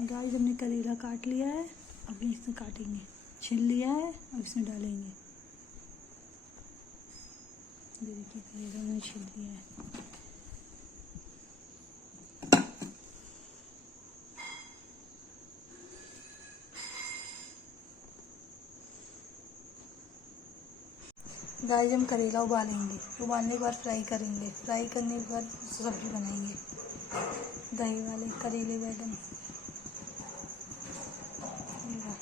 Guys हमने करेला काट लिया है, अभी इसमें काटेंगे। छिल लिया है, अब इसमें डालेंगे। देखिए करेला हमने छिल लिया है। गाइस हम करेला उबालेंगे, उबालने के बाद फ्राई करेंगे, फ्राई करने के बाद सब्जी बनाएंगे। दही वाले करेले बैगन,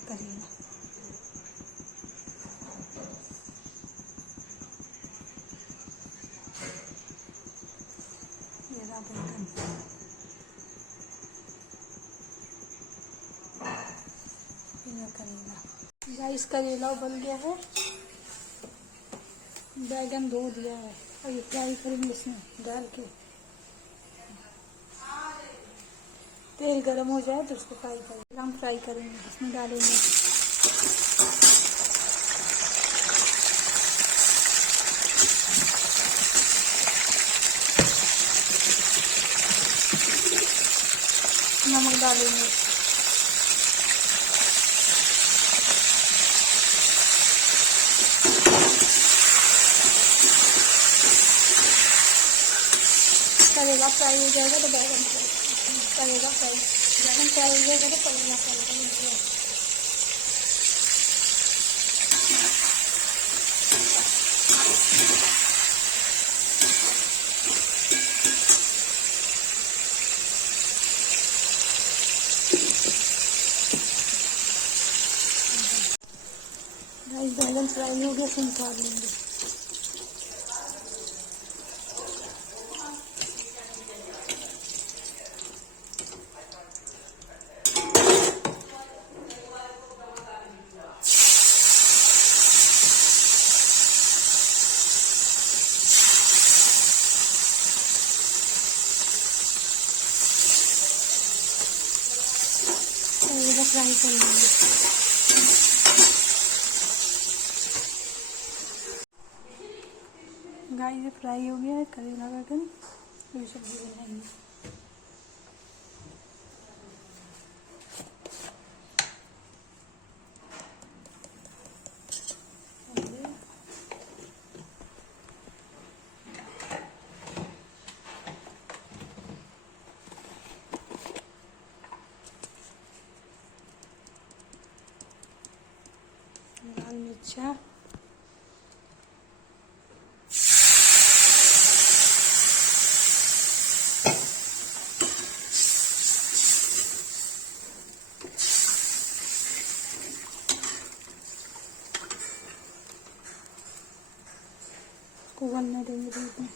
करेला। ये रहा बैगन, ये करेला। गाइस करेला उबल गया है, बैगन धो दिया है और ये फ्राई करेंगे इसमें डाल के। तेल गरम हो जाए तो उसको फ्राई करेंगे। हम फ्राई करेंगे, इसमें डालेंगे नमक, डालेंगे करेला फ्राई हो जाएगा तो बैगन करेगा फ्राई, बैगन फ्राई हो जाएगा तो करेला फ्राई करेंगे। बैगन फ्राई हो गया, फिर निकाल लेंगे। फ्राई कर लेंगे। गाइस ये फ्राई हो गया है करेला बैगन, फिर सब्जी बनाएंगे। लाल मिर्चा, को बनने देंगे दूध में।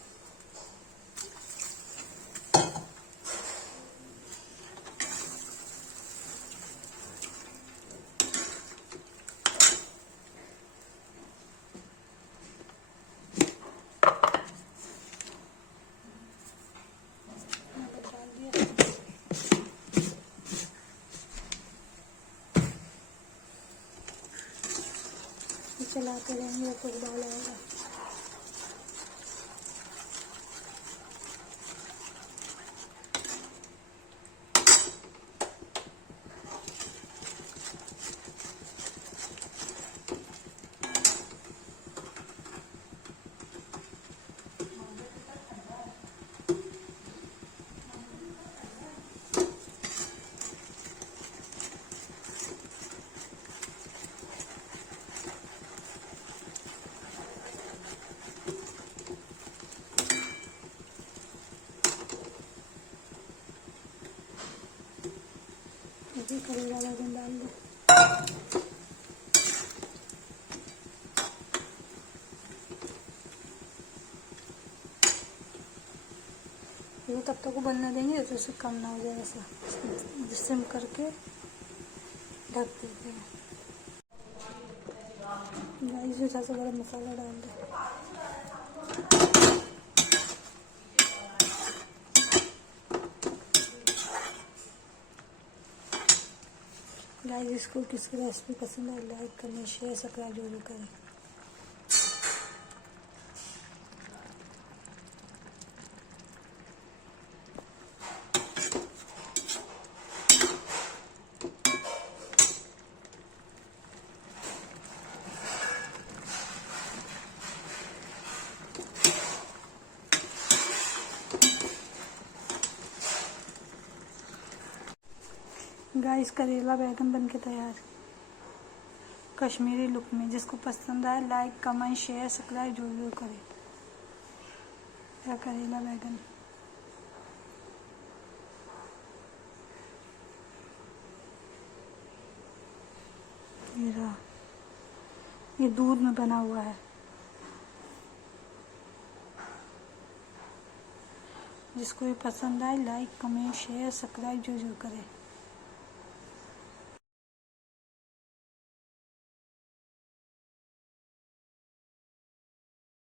चलाते रहेंगे तो उबाल आएगा। अभी करेला बैगन डाल दो। ये तब तक उबलने देंगे तो इससे कम ना हो जाए, ऐसा जिससे हम करके ढक देते हैं। गाइस जैसा से गरम मसाला डाल दो। गाइस इसको किसकी रेसिपी पसंद है लाइक करें, शेयर सब्सक्राइब जरूर करें। गाइस करेला बैगन बनके तैयार कश्मीरी लुक में। जिसको पसंद आए लाइक कमेंट शेयर सब्सक्राइब जरूर करें। या करेला बैगन ये रहा, ये दूध में बना हुआ है। जिसको भी पसंद आए लाइक कमेंट शेयर सब्सक्राइब जरूर करें।